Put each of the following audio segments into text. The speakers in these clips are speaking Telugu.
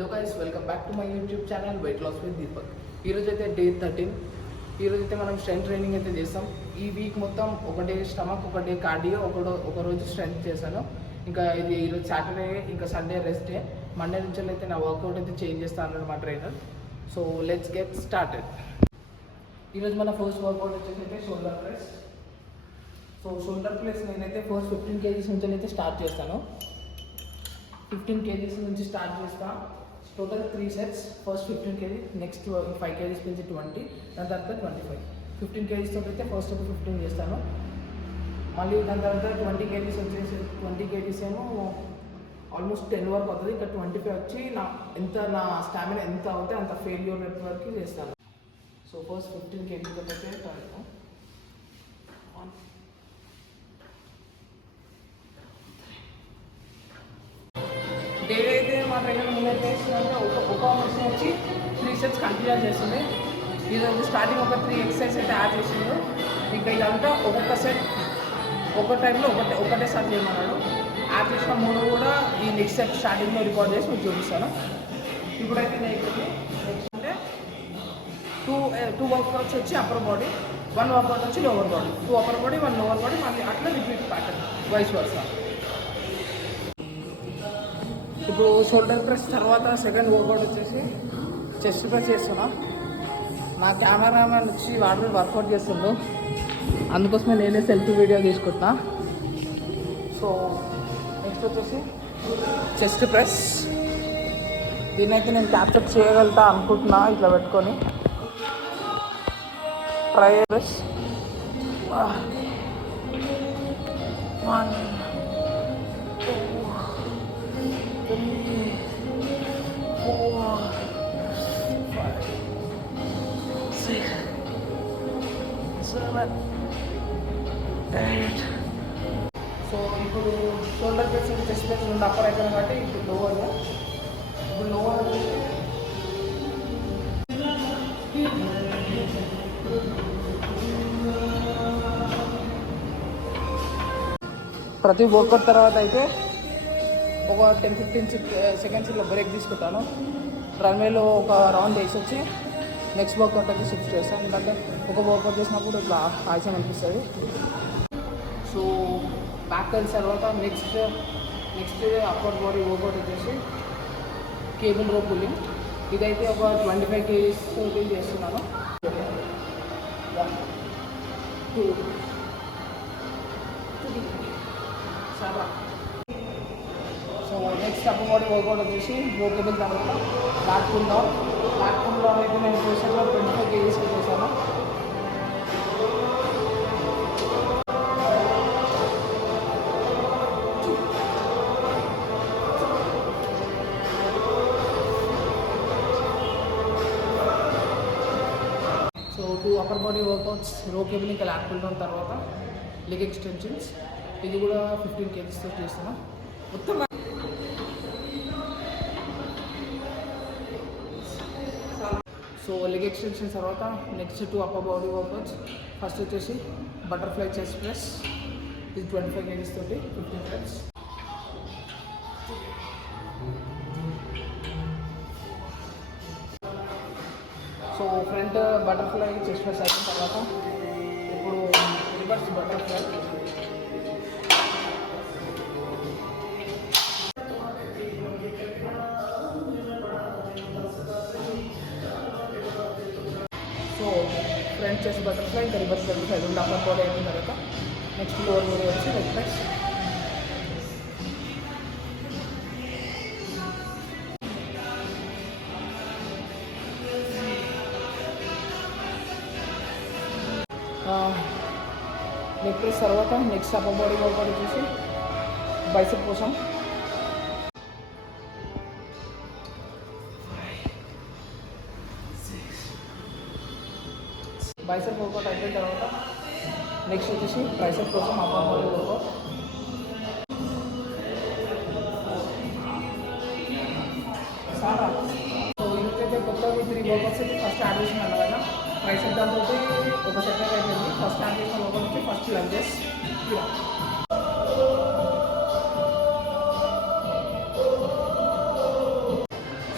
Hello guys, welcome back to my YouTube channel weight loss with Deepak. ఈరోజు అయితే డే 13. ఈరోజు అయితే మనం స్ట్రెంత్ ట్రైనింగ్ అయితే చేస్తాం. ఈ వీక్ మొత్తం ఒక డే స్టమక్, ఒక డే కార్డియో, ఒక రోజు స్ట్రెంత్ చేశాను. ఇంకా ఇది ఈరోజు సాటర్డే, ఇంకా సండే రెస్ట్ డే. మండే నుంచి అయితే నా వర్కౌట్ అయితే చేంజ్ చేస్తాను అన్నాడు మా trainer. So let's get started. ఈరోజు మన ఫస్ట్ వర్కౌట్ వచ్చేసి అయితే shoulder press. So shoulder press నేనైతే ఫస్ట్ 15 kgs నుంచి అయితే స్టార్ట్ చేస్తాను. 15 kgs నుంచి స్టార్ట్ చేస్తా. Total 3 sets. First 15 kg, next 5 kgs నుంచి 20, దాని తర్వాత 25. 15 kgs తోటి అయితే ఫస్ట్ ఒక 15 చేస్తాను. మళ్ళీ దాని తర్వాత 20 kgs వచ్చేసి 20 kgs ఏమో ఆల్మోస్ట్ 10 వరకు అవుతుంది. ఇక్కడ 25 వచ్చి నా స్టామినా ఎంత అవుతే అంత ఫెయిల్యూర్ రేట్ వరకు చేస్తాను. సో ఫస్ట్ 15 kgs తోటి అయితే ట్రై. డైలీ అయితే మా ట్రైనర్ ముందైతే వేస్తుందంటే ఒక మెషిన్ వచ్చి 3 sets కంటిన్యూ చేస్తుంది. ఈరోజు స్టార్టింగ్ ఒక 3 exercises అయితే యాడ్ చేసిండు. ఇంకా ఇదంతా ఒక్కొక్క సెట్ ఒక టైంలో ఒకటేసారి చేయమన్నాడు. యాడ్ చేసిన 3 కూడా ఈ నెక్స్ట్ సెట్ స్టార్టింగ్లో రికార్డ్ చేసి మీకు చూపిస్తాను. ఇప్పుడైతే నెక్స్ట్ అంటే 2 వర్కౌట్స్ వచ్చి అప్పర్ బాడీ, 1 వర్కౌట్ వచ్చి lower body, 2 upper body, 1 lower body, మళ్ళీ అట్లా రిపీట్ ప్యాటర్న్ వైస్ వర్సా. ఇప్పుడు షోల్డర్ ప్రెస్ తర్వాత సెకండ్ వర్కౌట్ వచ్చేసి చెస్ట్ ప్రెస్ చేస్తున్నా. నా కెమెరామెన్ వచ్చి వాడు వర్కౌట్ చేస్తుండు, అందుకోసమే నేనే సెల్ఫీ వీడియో తీసుకుంటున్నా. సో నెక్స్ట్ వచ్చేసి చెస్ట్ ప్రెస్. దీన్నైతే నేను క్యాప్చర్ చేయగలుగుతా అనుకుంటున్నా ఇట్లా పెట్టుకొని. Try press 1 3 4 5 6 7 8. సో ఇప్పుడు షోల్డర్ ప్రెస్, చెస్ట్ ప్రెస్ రెండు అప్పర్ అయిపోయినా కాబట్టి ఇప్పుడు లోవర్. ప్రతి వర్కౌట్ తర్వాత అయితే ఒక 10-15 seconds ఇట్లా బ్రేక్ తీసుకుంటాను. రన్వేలో ఒక రౌండ్ వేసి వచ్చి నెక్స్ట్ వర్కౌట్ అయితే షిఫ్ట్ చేస్తాను. ఎందుకంటే ఒక వర్కౌట్ చేసినప్పుడు ఇట్లా ఆయాసం అనిపిస్తుంది. సో బ్యాక్ కలిసి తర్వాత నెక్స్ట్ అప్పర్ బాడీ వర్కౌట్ వచ్చేసి కేబుల్ రో పుల్లింగ్. ఇదైతే ఒక 25 kgs తోటి చేస్తున్నాను. 1 2 3 7. So next upper body work out వచ్చేసి రో కేబుల్ తర్వాత బ్యాక్ పుల్ డౌన్ అయితే నేను చేసాను 25 kgs చేశాను. సో 2 అప్పర్ బాడీ వర్కౌట్స్, రో కేబుల్ ఇంకా ల్యాట్ పుల్ డౌన్ తర్వాత లెగ్ ఎక్స్టెన్షన్స్. ఇది కూడా 15 kgs తో చేస్తున్నాం మొత్తం. సో లెగ్ ఎక్స్టెన్షన్ తర్వాత next 2 upper body workouts. First వచ్చేసి బటర్ఫ్లై చెస్ట్ ప్రెస్. ఇది 25 kgs తోటి 15 reps. So front butterfly chest press అయిన తర్వాత ఇప్పుడు reverse butterfly. So front chest butterfly, ఇంకా రివర్స్ బటర్ఫ్లై రెండు అప్పర్ బాడీ అయిన తర్వాత నెక్స్ట్ లోవర్ బాడీ వచ్చి లెగ్ ప్రెస్. లెగ్ ప్రెస్ తర్వాత నెక్స్ట్ అప్పర్ బాడీ వర్కౌట్ వచ్చేసి బైసెప్ కోసం. బైసెప్ వర్కౌట్ అయిపోయిన తర్వాత నెక్స్ట్ వచ్చేసి ట్రైసెప్ కోసం అప్పర్ బాడీ వర్కౌట్. సో ఇదైతే కొత్తగా 3 వర్కౌట్స్ అయితే ఫస్ట్ యాడ్ చేసినాను కదా. ట్రైసెప్ దాంతో ఒక సెట్ అయిపోయింది. ఫస్ట్ యాడ్ చేసిన వర్కౌట్ వచ్చి ఫస్ట్ లంజెస్.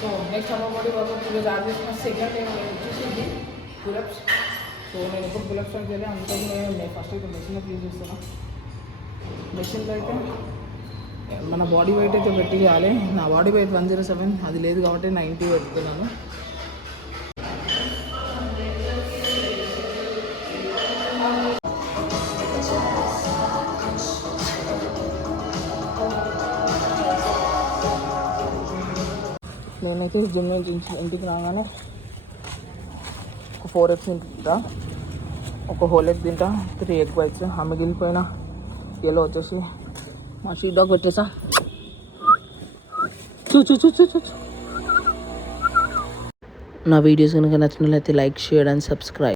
సో నెక్స్ట్ అమ్మ బాడీ వర్కౌట్ ఈరోజు యాడ్ చేసిన సెకండ్ నేను వచ్చేసి పులప్స్. సో నేను ఎప్పుడు పులప్స్ అని చేయాలి, అందుకని నేను ఫస్ట్ అయితే మెషిన్లో యూజ్ చేస్తాను. మెషిన్లో అయితే మన బాడీ వెయిట్ అయితే పెట్టి చేయాలి. నా బాడీ వెయిట్ 107, అది లేదు కాబట్టి 90 పెడుతున్నాను. నేనైతే జిమ్ నుంచి ఇంటికి రాగానే ఒక 4 ఎగ్స్ తింటా, ఒక హోల్ ఎగ్ తింటా, 3 ఎగ్ వైట్స్. ఆ మిగిలిపోయిన ఎల్లో వచ్చేసి మా షీ డాగ్ పెట్టేసా. నా వీడియోస్ కనుక నచ్చినట్లయితే లైక్, షేర్ అండ్ సబ్స్క్రైబ్.